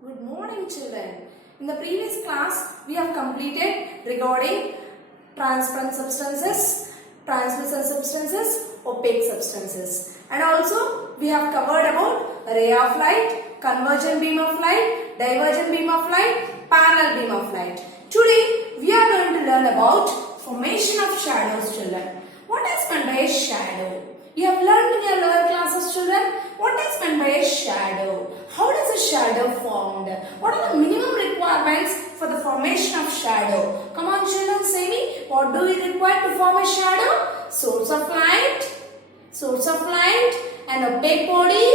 Good morning, children. In the previous class, we have completed regarding transparent substances, translucent substances, opaque substances. And also, we have covered about ray of light, convergent beam of light, divergent beam of light, parallel beam of light. Today, we are going to learn about formation of shadows, children. What is meant by a shadow? You have learned in your lower classes, children. What is meant by a shadow? How does a shadow formed? What are the minimum requirements for the formation of shadow? Come on, children, say me. What do we require to form a shadow? Source of light, an opaque body,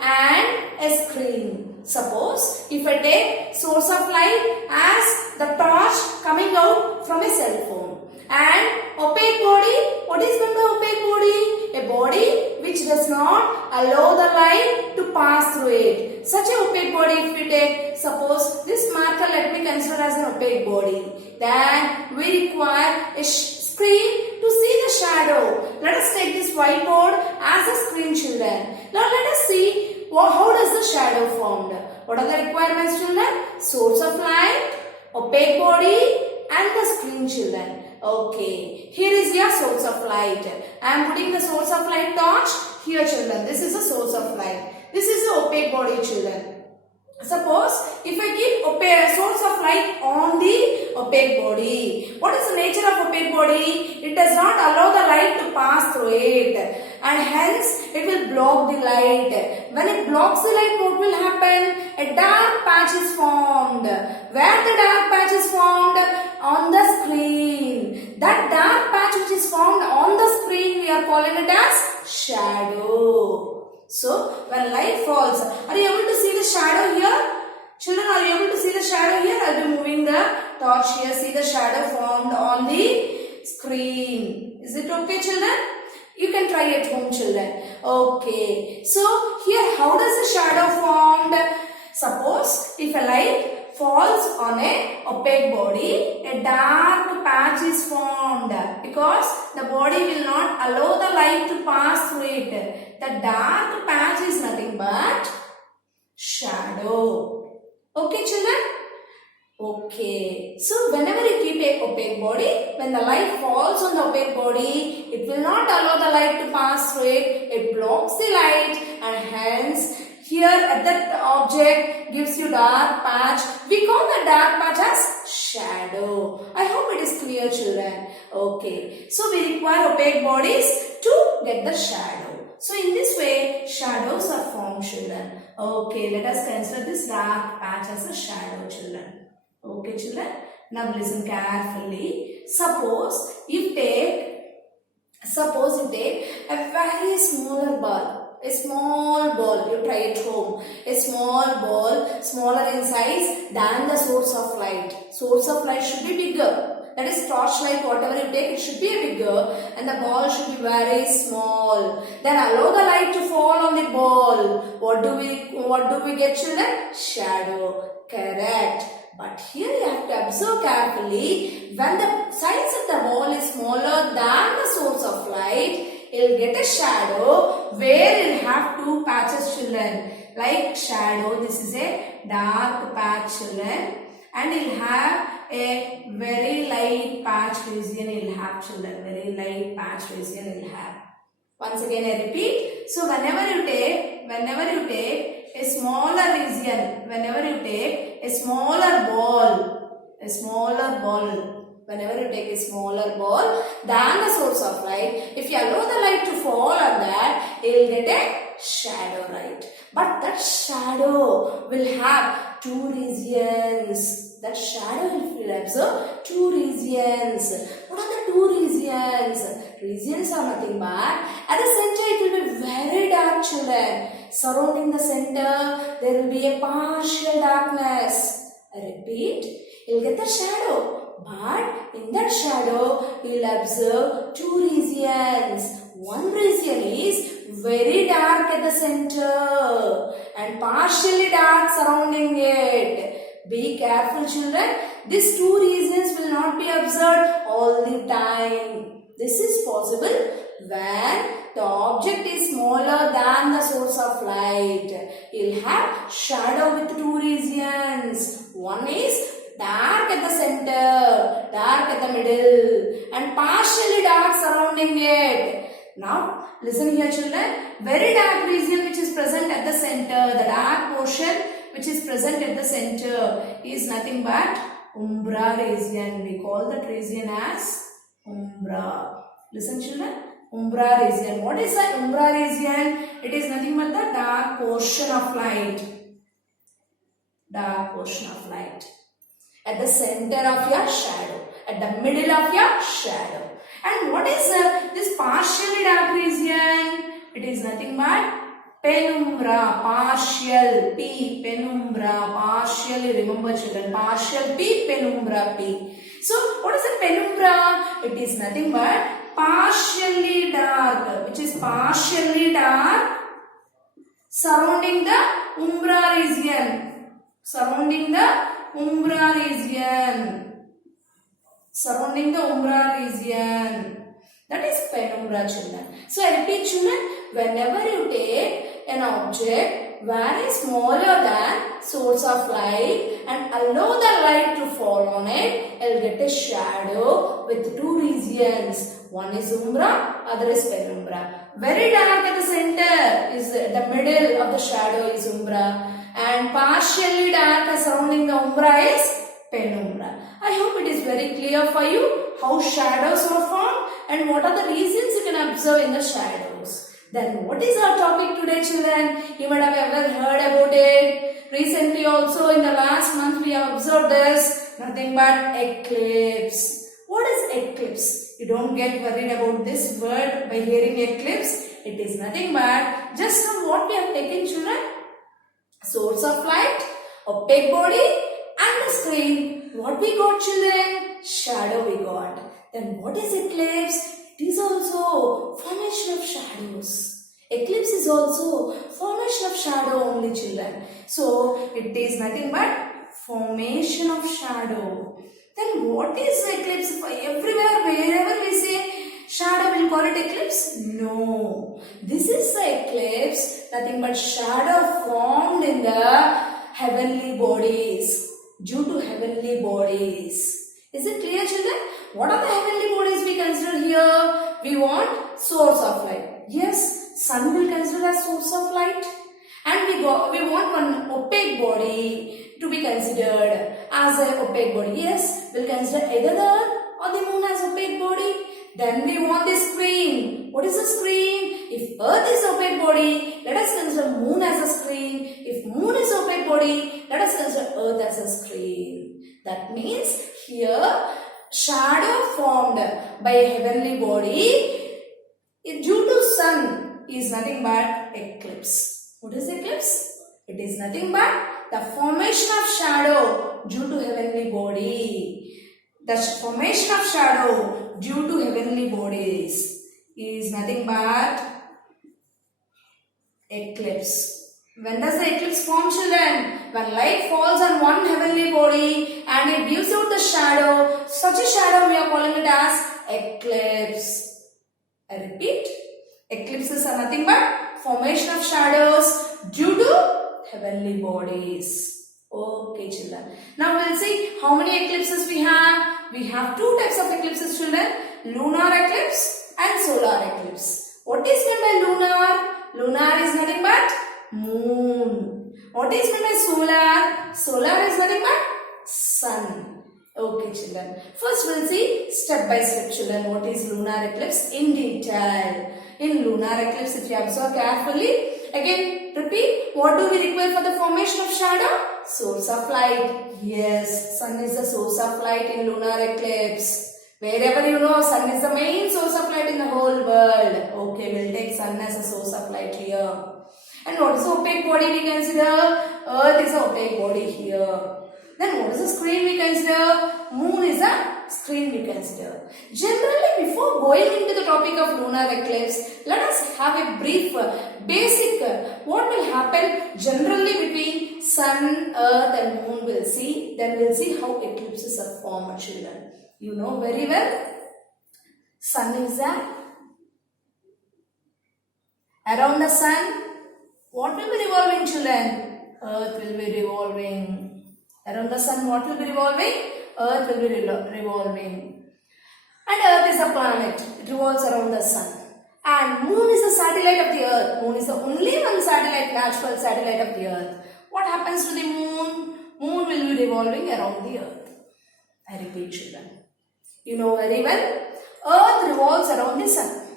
and a screen. Suppose if I take source of light as the torch coming out from a cell phone, and opaque body, what is meant by opaque body? A body which does not allow the light to pass through it. Such an opaque body, if we take, suppose this marker, let me consider as an opaque body, then we require a screen to see the shadow. Let us take this whiteboard as a screen, children. Now let us see how does the shadow formed. What are the requirements, children? Source of light, opaque body, and the screen, children. Okay, here is your source of light. I am putting the source of light torch here, children. This is the source of light. This is the opaque body, children. Suppose if I keep a source of light on the opaque body, what is the nature of opaque body? It does not allow the light to pass through it, and hence it will block the light. When it blocks the light, what will happen? A dark patch is formed. Where the dark patch is formed? On the screen. That dark patch which is formed on the screen, we are calling it as shadow. So, when light falls, are you able to see the shadow here? Children, are you able to see the shadow here? I will be moving the torch here. See the shadow formed on the screen. Is it okay, children? You can try at home, children. Okay. So, here how does the shadow formed? Suppose if a light falls on a opaque body, a dark patch is formed because the body will not allow the light to pass through it. The dark patch is nothing but shadow. Okay, children? Okay. So, whenever you keep a opaque body, when the light falls on the opaque body, it will not allow the light to pass through it. It blocks the light, and hence here at that object gives you dark patch. We call the dark patch as shadow. I hope it is clear, children. Okay. So, we require opaque bodies to get the shadow. So, in this way, shadows are formed, children. Okay, let us consider this dark patch as a shadow, children. Okay, children. Now, listen carefully. Suppose you take a very smaller ball. A small ball, you try at home. A small ball, smaller in size than the source of light. Source of light should be bigger. That is torchlight, whatever you take, it should be bigger, and the ball should be very small. Then allow the light to fall on the ball. What do we get, children? Shadow. Correct. But here you have to observe carefully. When the size of the ball is smaller than the source of light, you will get a shadow where you will have two patches, children. Like shadow, this is a dark patch, children. And you will have a very light patch region, you will have, children. Very light patch region you will have. Once again I repeat. So whenever you take a smaller region, whenever you take a smaller ball, whenever you take a smaller ball than the source of light, if you allow the light to fall on that, you will get a shadow, right? But that shadow will have two regions. That shadow will observe two regions. What are the two regions? Regions are nothing but at the center it will be very dark, children. Surrounding the center there will be a partial darkness. I repeat, you will get the shadow. But in that shadow, you will observe two regions. One region is very dark at the center and partially dark surrounding it. Be careful, children. These two regions will not be observed all the time. This is possible when the object is smaller than the source of light. You will have shadow with two regions. regions. One is dark at the center, dark at the middle, and partially dark surrounding it. Now, listen here children. Very dark region which is present at the center, the dark portion which is present at the center is nothing but umbra region. We call that region as umbra. Listen children. Umbra region. What is the umbra region? It is nothing but the dark portion of light. Dark portion of light. At the center of your shadow. At the middle of your shadow. And what is this partially dark region? It is nothing but penumbra, partial P, penumbra, partially, remember children, partial P, penumbra P. So, what is a penumbra? It is nothing but partially dark, which is partially dark surrounding the umbra region. Surrounding the umbra region. Surrounding the umbra region. That is penumbra children. So, I repeat children, whenever you take an object very smaller than source of light and allow the light to fall on it, you will get a shadow with two regions. One is umbra, other is penumbra. Very dark at the center is the middle of the shadow is umbra, and partially dark surrounding the umbra is penumbra. I hope it is very clear for you how shadows are formed and what are the reasons you can observe in the shadows. Then what is our topic today children? You might have ever heard about it. Recently also in the last month we have observed this. Nothing but eclipse. What is eclipse? You don't get worried about this word by hearing eclipse. It is nothing but just from what we have taken children. Source of light, opaque body and the screen. What we got children? Shadow we got. Then what is eclipse? It is also formation of shadows. Eclipse is also formation of shadow only children. So, it is nothing but formation of shadow. Then what is eclipse? Everywhere, wherever we say shadow, we'll call it eclipse? No. This is the eclipse, nothing but shadow formed in the heavenly bodies. Due to heavenly bodies. Is it clear children? What are the heavenly bodies we consider here? We want source of light. Yes, sun will consider as source of light. And we want one opaque body to be considered as an opaque body. Yes, we'll consider either the earth or the moon as opaque body. Then we want the screen. What is the screen? If earth is opaque body, let us consider moon as a screen. If moon is opaque body, let us consider earth as a screen. That means here shadow formed by a heavenly body due to sun is nothing but eclipse. What is eclipse? It is nothing but the formation of shadow due to heavenly body. The formation of shadow due to heavenly bodies is nothing but eclipse. When does the eclipse form children? When light falls on one heavenly body and it gives out the shadow, such a shadow we are calling it as eclipse. I repeat, eclipses are nothing but formation of shadows due to heavenly bodies. Okay children. Now we'll see how many eclipses we have. We have two types of eclipses children. Lunar eclipse and solar eclipse. What is meant by lunar? Lunar is nothing but moon. What is meant by solar? Solar is nothing but sun. Okay children. First we'll see step by step children what is lunar eclipse in detail. In lunar eclipse if you observe carefully, again repeat, what do we require for the formation of shadow? Source of light. Yes, sun is the source of light in lunar eclipse. Wherever you know, sun is the main source of light in the whole world. Okay, we'll take sun as a source of light here. And what is the opaque body we consider? Earth is the opaque body here. Then what is the screen we consider? Moon is a screen we consider. Generally, before going into the topic of lunar eclipse, let us have a brief, basic, what will happen generally between sun, earth and moon we'll see. Then we'll see how eclipses are formed children. You know very well, sun is there. Around the sun, what will be revolving children? Earth will be revolving. Around the sun, what will be revolving? Earth will be revolving. And Earth is a planet. It revolves around the sun. And Moon is the satellite of the Earth. Moon is the only one satellite, natural satellite of the Earth. What happens to the Moon? Moon will be revolving around the Earth. I repeat, children. You know very well. Earth revolves around the sun.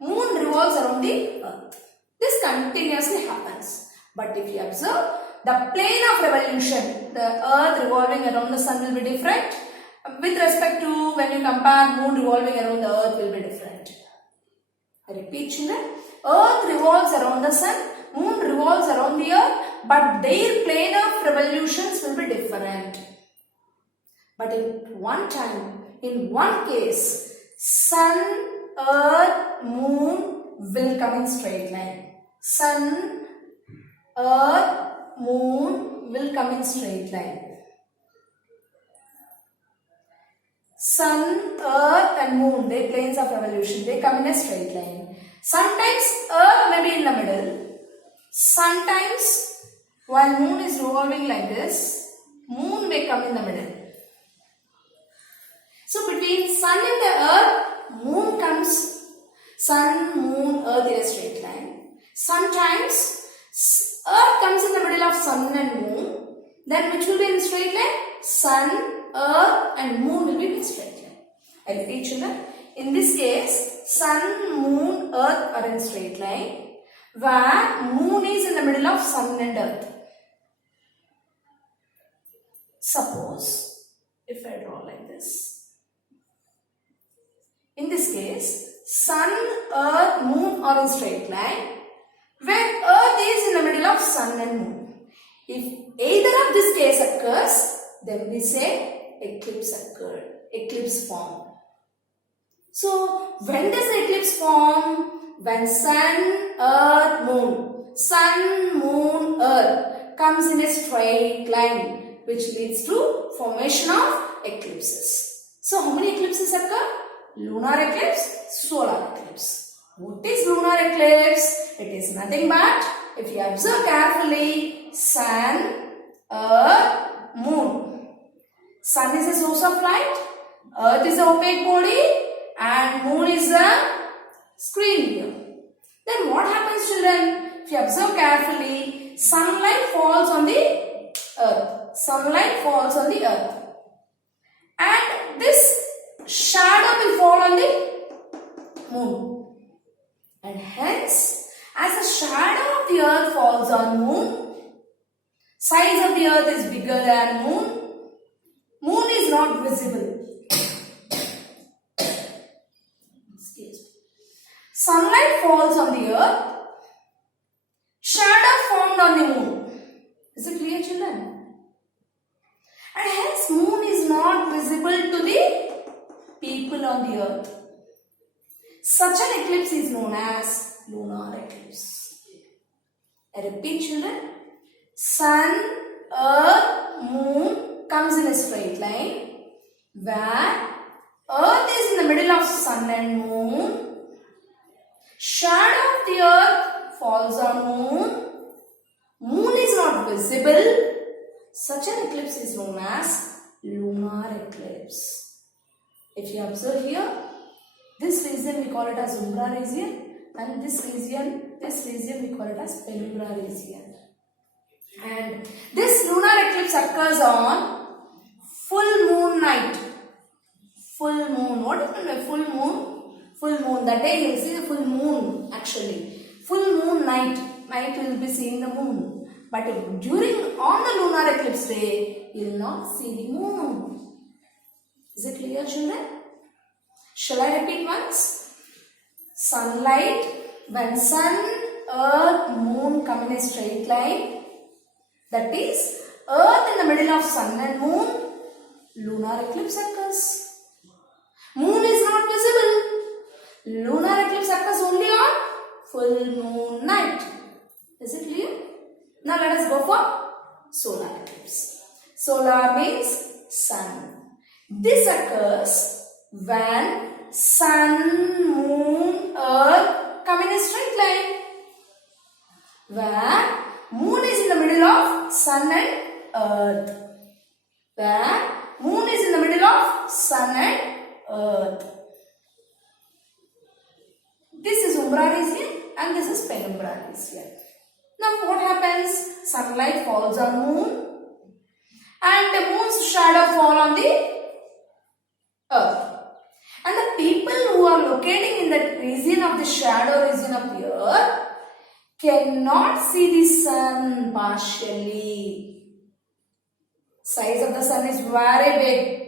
Moon revolves around the Earth. This continuously happens. But if you observe, the plane of revolution, the Earth revolving around the sun will be different. With respect to when you compare Moon revolving around the Earth will be different. I repeat, children. Earth revolves around the sun. Moon revolves around the Earth. But their plane of revolutions will be different. But in one time, in one case, sun, Earth, Moon will come in straight line. Sun, Earth, Moon will come in straight line. Sun, Earth and Moon, their planes of revolution, they come in a straight line. Sometimes Earth may be in the middle. Sometimes while Moon is revolving like this, Moon may come in the middle. So between Sun and the Earth, Moon comes. Sun, Moon, Earth in a straight line. Sometimes Earth comes in the middle of Sun and Moon. Then which will be in straight line? Sun, Earth and Moon will be in straight line. I repeat, children. In this case, Sun, Moon, Earth are in straight line, where Moon is in the middle of Sun and Earth. Suppose, if I draw like this. In this case, Sun, Earth, Moon are in straight line, where Earth is in the middle of Sun and Moon. If either of this case occurs, then we say eclipse occurred, eclipse formed. So, when does the eclipse form? When Sun, Earth, Moon, Sun, Moon, Earth comes in a straight line, which leads to formation of eclipses. So, how many eclipses occur? Lunar eclipse, solar eclipse. What is lunar eclipse? It is nothing but, if you observe carefully, Sun, Earth, Moon. Sun is a source of light, Earth is an opaque body, and Moon is a screen here. Then what happens, children? If you observe carefully, sunlight falls on the Earth. Sunlight falls on the Earth. And this shadow will fall on the Moon. And hence, as the shadow of the Earth falls on Moon, size of the Earth is bigger than Moon. Moon is not visible. Sunlight falls on the Earth. Shadow formed on the Moon. Is it clear, children? And hence Moon is not visible to the people on the Earth. Such an eclipse is known as lunar eclipse. I repeat, children. Sun, Earth, Moon comes in a straight line, where Earth is in the middle of Sun and Moon. Shadow of the Earth falls on Moon. Moon is not visible. Such an eclipse is known as lunar eclipse. If you observe here, this region we call it as umbra region, and this region we call it as penumbra region. And this lunar eclipse occurs on full moon night. Full moon. What is meant by full moon? Full moon. That day you will see the full moon actually. Full moon night. Night you will be seeing the moon. But on the lunar eclipse day, you will not see the moon. Is it clear, children? Shall I repeat once? Sunlight, when Sun, Earth, Moon come in a straight line, that is, Earth in the middle of Sun and Moon, lunar eclipse occurs. Moon is not visible. Lunar eclipse occurs only on full moon night. Is it clear? Now let us go for solar eclipse. Solar means sun. This occurs when Sun, Moon, Earth come in a straight line, where Moon is in the middle of Sun and earth. Where moon is in the middle of sun and earth. This is umbra region and this is penumbra region. Now what happens? Sunlight falls on moon and the moon's shadow fall on the earth. And the people who are locating in that region of the shadow region of the earth cannot see the sun partially. Size of the sun is very big.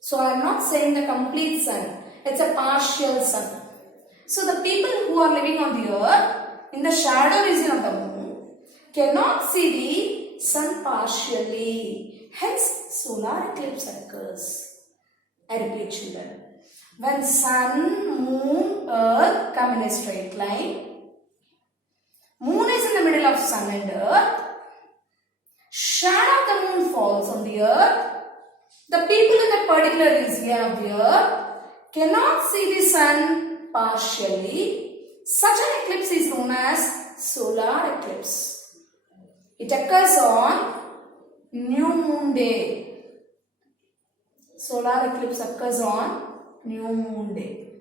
So I am not saying the complete sun. It's a partial sun. So the people who are living on the earth in the shadow region of the moon cannot see the sun partially. Hence solar eclipse occurs. I repeat, children. When sun, moon, earth come in a straight line, moon is in the middle of sun and earth, shadow of the moon falls on the earth, the people in that particular region of the earth cannot see the sun partially. Such an eclipse is known as solar eclipse. It occurs on new moon day. Solar eclipse occurs on new moon day.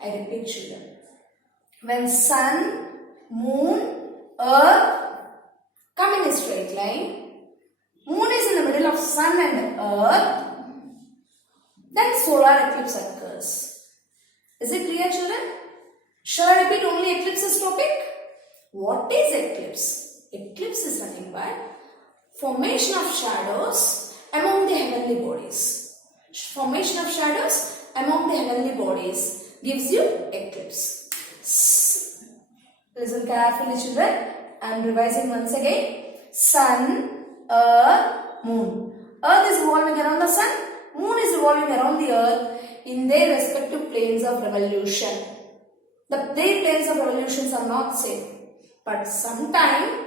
I repeat, children. When sun, moon, earth come in a straight line, moon is in the middle of sun and earth, then solar eclipse occurs. Is it clear, children? Shall I repeat only eclipses topic? What is eclipse? Eclipse is nothing but formation of shadows among the heavenly bodies. Formation of shadows among the heavenly bodies gives you eclipse. Listen carefully, children. I am revising once again. Sun, earth, moon. Earth is revolving around the sun. Moon is revolving around the earth in their respective planes of revolution. Their planes of revolutions are not same. But sometime,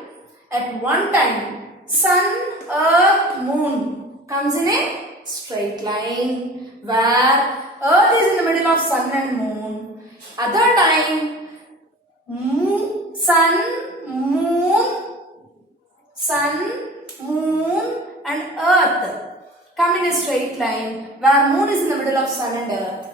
at one time, sun, earth, moon comes in a straight line where earth is in the middle of sun and moon. Other time, moon, sun, moon and earth come in a straight line where moon is in the middle of sun and earth.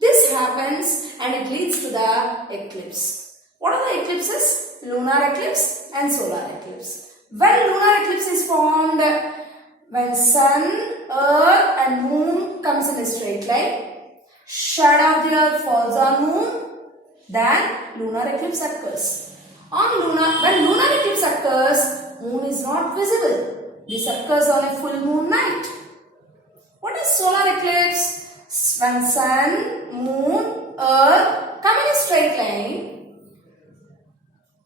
This happens and it leads to the eclipse. What are the eclipses? Lunar eclipse and solar eclipse. When lunar eclipse is formed, when sun, earth and moon comes in a straight line, shadow of the earth falls on moon, then lunar eclipse occurs. When lunar eclipse occurs, moon is not visible. This occurs on a full moon night. What is solar eclipse? When sun, moon, earth come in a straight line,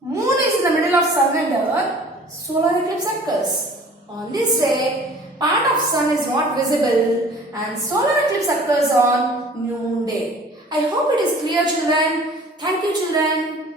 moon is in the middle of sun and earth, solar eclipse occurs. On this day, part of sun is not visible and solar eclipse occurs on new moon day. I hope it is clear, children. Thank you, children.